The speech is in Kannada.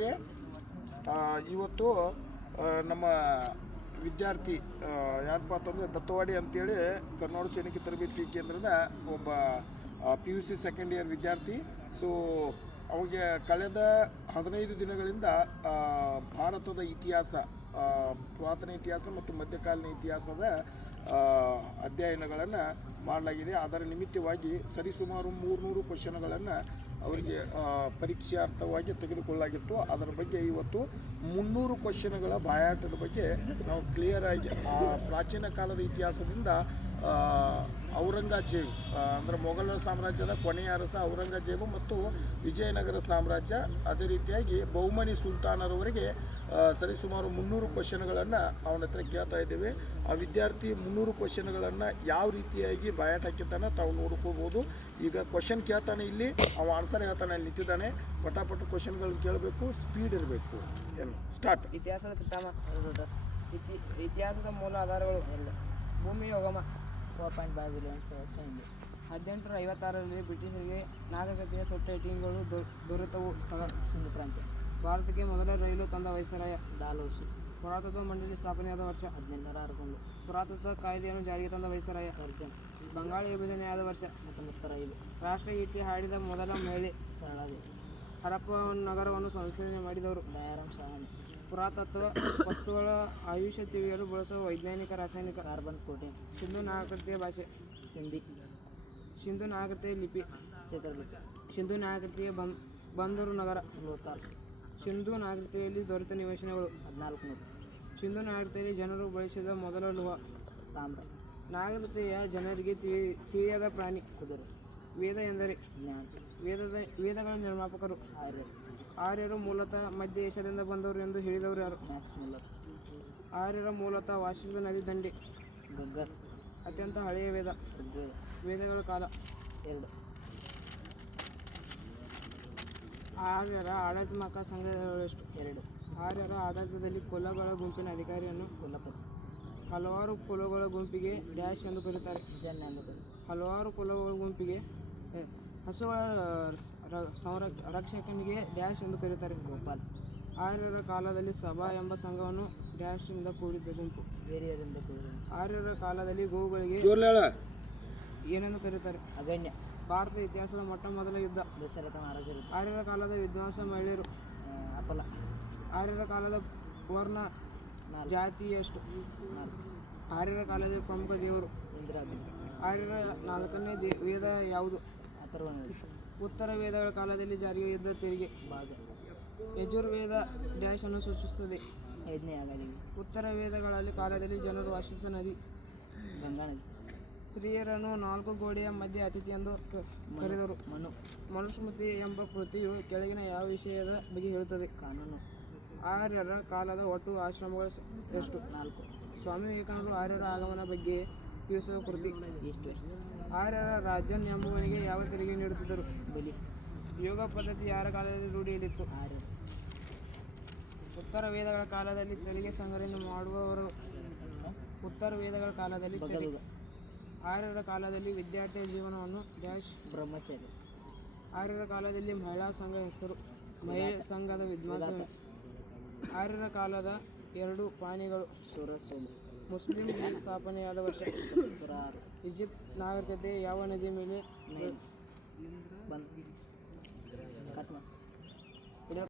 ಸ್ನೇಹಿತರೆ ಆ, ಇವತ್ತು ನಮ್ಮ ವಿದ್ಯಾರ್ಥಿ ಯಾರಪ್ಪ ಅಂತಂದರೆ ದತ್ತವಾಡಿ ಅಂತೇಳಿ ಕನ್ನಡ ಸೈನಿಕ ತರಬೇತಿ ಕೇಂದ್ರದ ಒಬ್ಬ P U C second year ವಿದ್ಯಾರ್ಥಿ. ಸೊ ಅವಿಗೆ ಕಳೆದ ಹದಿನೈದು ದಿನಗಳಿಂದ ಭಾರತದ ಇತಿಹಾಸ ಪುರಾತನ ಇತಿಹಾಸ ಮತ್ತು ಮಧ್ಯಕಾಲೀನ ಇತಿಹಾಸದ ಅಧ್ಯಯನಗಳನ್ನು ಮಾಡಲಾಗಿದೆ. ಅದರ ನಿಮಿತ್ತವಾಗಿ ಸರಿಸುಮಾರು ಮೂರುನೂರು ಕ್ವಶನ್ಗಳನ್ನು ಅವರಿಗೆ ಪರೀಕ್ಷಾರ್ಥವಾಗಿ ತೆಗೆದುಕೊಳ್ಳಲಾಗಿತ್ತು. ಅದರ ಬಗ್ಗೆ ಇವತ್ತು ಮುನ್ನೂರು ಕ್ವಶನ್ಗಳ ಬಾಯಾಟದ ಬಗ್ಗೆ ನಾವು ಕ್ಲಿಯರ್ ಆ, ಪ್ರಾಚೀನ ಕಾಲದ ಇತಿಹಾಸದಿಂದ ಔರಂಗಜೇಬ್ ಅಂದ್ರೆ ಮೊಘಲರ ಸಾಮ್ರಾಜ್ಯದ ಕೊನೆಯ ಅರಸ ಔರಂಗಜೇಬು ಮತ್ತು ವಿಜಯನಗರ ಸಾಮ್ರಾಜ್ಯ. ಅದೇ ರೀತಿಯಾಗಿ ಬಹುಮನಿ ಸುಲ್ತಾನರವರಿಗೆ ಸರಿಸುಮಾರು ಮುನ್ನೂರು ಕ್ವಶನ್ಗಳನ್ನು ಅವನ ಹತ್ರ ಕೇಳ್ತಾ ಇದ್ದೇವೆ. ಆ ವಿದ್ಯಾರ್ಥಿ ಮುನ್ನೂರು ಕ್ವಶನ್ಗಳನ್ನು ಯಾವ ರೀತಿಯಾಗಿ ಬಯಾಟ್ ಹಾಕಿದ್ದಾನೆ ತಾವು ನೋಡ್ಕೋಬೋದು. ಈಗ ಕ್ವಶನ್ ಕೇಳ್ತಾನೆ ಇಲ್ಲಿ, ಅವ ಆನ್ಸರ್ ಹೇಳ್ತಾನೆ, ಅಲ್ಲಿ ನಿಂತಿದ್ದಾನೆ. ಪಟಾಪಟ ಕ್ವಶನ್ಗಳನ್ನ ಕೇಳಬೇಕು ಸ್ಪೀಡ್ ಇರಬೇಕು. ಏನು ಸ್ಟಾರ್ಟ್ ಇತಿಹಾಸದ ಪಿತಾಮಹ. ಇತಿ ಇತಿಹಾಸದ ಮೂಲ ಆಧಾರಗಳು ಭೂಮಿ ಉಗಮ ಫೋರ್ ಪಾಯಿಂಟ್ ಫೈವ್ ಬಿಲಿಯನ್ ಹಿಂದೆ. ಹದಿನೆಂಟುನೂರ ಐವತ್ತಾರರಲ್ಲಿ ಬ್ರಿಟಿಷರಿಗೆ ನಾಗರಿಕತೆಯ ಸೊಟ್ಟ ಇಟ್ಟಿಗೆಗಳು ದೊ- ದೊರೆತವು. ಸಿಂಧು ಪ್ರಾಂತ್ಯ. ಭಾರತಕ್ಕೆ ಮೊದಲ ರೈಲು ತಂದ ವೈಸರಾಯ ಡಾಲೋಸ್. ಪುರಾತತ್ವ ಮಂಡಳಿ ಸ್ಥಾಪನೆಯಾದ ವರ್ಷ ಹದಿನೆಂಟುನೂರ ಆರುಕೊಂಡು ಪುರಾತತ್ವ ಕಾಯ್ದೆಯನ್ನು ಜಾರಿಗೆ ತಂದ ವೈಸರಾಯ ಅರ್ಜನ್. ಬಂಗಾಳಿ ವಿಭಜನೆಯಾದ ವರ್ಷ ಹತ್ತೊಂಬತ್ತರ ಐದು ರಾಷ್ಟ್ರಗೀತೆ ಹಾಡಿದ ಮೊದಲ ಮಹಿಳೆ ಸರಳಾದಿ ಹರಪ್ಪ ನಗರವನ್ನು ಸಂಶೋಧನೆ ಮಾಡಿದವರು. ದಯಾರಾಮ್ ಸಾಹನಿ ಪುರಾತತ್ವ ವಸ್ತುಗಳ ಆಯುಷ್ಯ ತಿಳಿಯಲು ಬಳಸುವ ವೈಜ್ಞಾನಿಕ ರಾಸಾಯನಿಕ ಕಾರ್ಬನ್ ಕೋಟೆ ಸಿಂಧು ನಾಗರಿಕತೆಯ ಭಾಷೆ. ಸಿಂಧಿ. ಸಿಂಧು ನಾಗರಿಕತೆಯ ಲಿಪಿ. ಚಿತ್ರಲಿಪಿ. ಸಿಂಧು ನಾಗರಿಕತೆಯ ಬಂದರು ನಗರ. ಲೋತಾಲ್ ಸಿಂಧು ನಾಗರಿಕತೆಯಲ್ಲಿ ದೊರೆತ ನಿವೇಶನಗಳು. ಹದಿನಾಲ್ಕು ನೂರು. ಸಿಂಧು ನಾಗರಿಕತೆಯಲ್ಲಿ ಜನರು ಬಳಸಿದ ಮೊದಲ ಲೋಹ. ತಾಮ್ರ. ನಾಗರಿಕತೆಯ ಜನರಿಗೆ ತಿಳಿ ತಿಳಿಯದ ಪ್ರಾಣಿ. ಕುದುರೆ. ವೇದ ಎಂದರೆ? ವೇದದ ವೇದಗಳ ನಿರ್ಮಾಪಕರು. ಆರ್ಯ ಆರ್ಯರು ಮೂಲತಃ ಮಧ್ಯ ಏಷ್ಯಾದಿಂದ ಬಂದವರು ಎಂದು ಹೇಳಿದವರು ಯಾರು? ಆರ್ಯರ ಮೂಲತಃ ವಾಸಿಸಿದ ನದಿ ದಂಡೆ. ಅತ್ಯಂತ ಹಳೆಯ ವೇದ. ವೇದಗಳ ಕಾಲ. ಎರಡು ಆರ್ಯರ ಆಡಳಿತಾತ್ಮಕ ಸಂಘಗಳೆಷ್ಟು ಎರಡು ಆರ್ಯರ ಆಡಳಿತದಲ್ಲಿ ಕುಲಗಳ ಗುಂಪಿನ ಅಧಿಕಾರಿಯನ್ನು ಕುಲಪತಿ ಹಲವಾರು ಕುಲಗಳ ಗುಂಪಿಗೆ ಡ್ಯಾಶ್ ಎಂದು ಕರೆಯುತ್ತಾರೆ ಜನ್ ಎಂದು ಹಲವಾರು ಕುಲಗಳ ಗುಂಪಿಗೆ ಹಸುಗಳ ರ- ಸಂರಕ್ಷ ರಕ್ಷಕನಿಗೆ ಡ್ಯಾಶ್ ಎಂದು ಕರೆಯುತ್ತಾರೆ ಗೋಪಾಲ್. ಆರ್ಯರ ಕಾಲದಲ್ಲಿ ಸಭಾ ಎಂಬ ಸಂಘವನ್ನು ಡ್ಯಾಶ್ ಇಂದ ಕೂಡಿದ್ದ ಗುಂಪು ಆರ್ಯರ ಕಾಲದಲ್ಲಿ ಗೋವುಗಳಿಗೆ ಏನೆಂದು ಕರೆಯುತ್ತಾರೆ ಅಗಣ್ಯ. ಭಾರತ ಇತಿಹಾಸದ ಮೊಟ್ಟ ಮೊದಲ ಯುದ್ಧ. ದಶರಥ ಮಹಾರಾಜರು. ಆರ್ಯರ ಕಾಲದ ವಿದ್ವಾಂಸ ಮಹಿಳೆಯರು. ಅಪಲ. ಆರ್ಯರ ಕಾಲದ ವರ್ಣ ನಾಲ್ಕು. ಜಾತಿ ಎಷ್ಟು? ಆರ್ಯರ ಕಾಲದ ಪ್ರಮುಖ ದೇವರು. ಆರ್ಯರ ನಾಲ್ಕನೇ ದೇ ವೇದ ಯಾವುದು? ಉತ್ತರ ವೇದಗಳ ಕಾಲದಲ್ಲಿ ಜಾರಿಗೆ ಇದ್ದ ತೆರಿಗೆ. ಭಾಗ ಯಜುರ್ವೇದ ಡ್ಯಾಶ್ ಅನ್ನು ಸೂಚಿಸುತ್ತದೆ. ಉತ್ತರ ವೇದಗಳಲ್ಲಿ ಕಾಲದಲ್ಲಿ ಜನರು ವಾಸಿಸಿದ ನದಿ. ಗಂಗಾ ನದಿ ಸ್ತ್ರೀಯರನ್ನು ನಾಲ್ಕು ಗೋಡೆಯ ಮಧ್ಯೆ ಅತಿಥಿ ಎಂದು ಕರೆದರು. ಮನು ಮನುಸ್ಮೃತಿ ಎಂಬ ಕೃತಿಯು ಕೆಳಗಿನ ಯಾವ ವಿಷಯದ ಬಗ್ಗೆ ಹೇಳುತ್ತದೆ? ಕಾನೂನು ಆರ್ಯರ ಕಾಲದ ಒಟ್ಟು ಆಶ್ರಮಗಳು ಎಷ್ಟು? ನಾಲ್ಕು ಸ್ವಾಮಿ ವಿವೇಕಾನಂದರು ಆರ್ಯರ ಆಗಮನ ಬಗ್ಗೆ ತಿಳಿಸುವ ಕೃತಿ ಆರ್ಯರ ರಾಜನ್ ಎಂಬುವನಿಗೆ ಯಾವ ತೆರಿಗೆ ನೀಡುತ್ತಿದ್ದರು? ಬಲಿ. ಯೋಗ ಪದ್ಧತಿ ಯಾರ ಕಾಲದಲ್ಲಿ ರೂಢಿಯಲ್ಲಿತ್ತು? ಆರ್ಯ ಉತ್ತರ ವೇದಗಳ ಕಾಲದಲ್ಲಿ ತೆರಿಗೆ ಸಂಗ್ರಹಣೆ ಮಾಡುವವರು ಉತ್ತರ ವೇದಗಳ ಕಾಲದಲ್ಲಿ ಆರ್ಯರ ಕಾಲದಲ್ಲಿ ವಿದ್ಯಾರ್ಥಿಯ ಜೀವನವನ್ನು ಡ್ಯಾಶ್ ಬ್ರಹ್ಮಚಾರಿ. ಆರ್ಯರ ಕಾಲದಲ್ಲಿ ಮಹಿಳಾ ಸಂಘ ಹೆಸರು ಮಹಿಳಾ ಸಂಘದ ವಿದ್ವಾಂಸ ಆರ್ಯರ ಕಾಲದ ಎರಡು ಪಾಣಿಗಳು. ಸುರಸೋಲು ಮುಸ್ಲಿಂ ಲೀಗ್ ಸ್ಥಾಪನೆಯಾದ ವರ್ಷ. ಈಜಿಪ್ಟ್ ನಾಗರಿಕತೆ ಯಾವ ನದಿಯ ಮೇಲೆ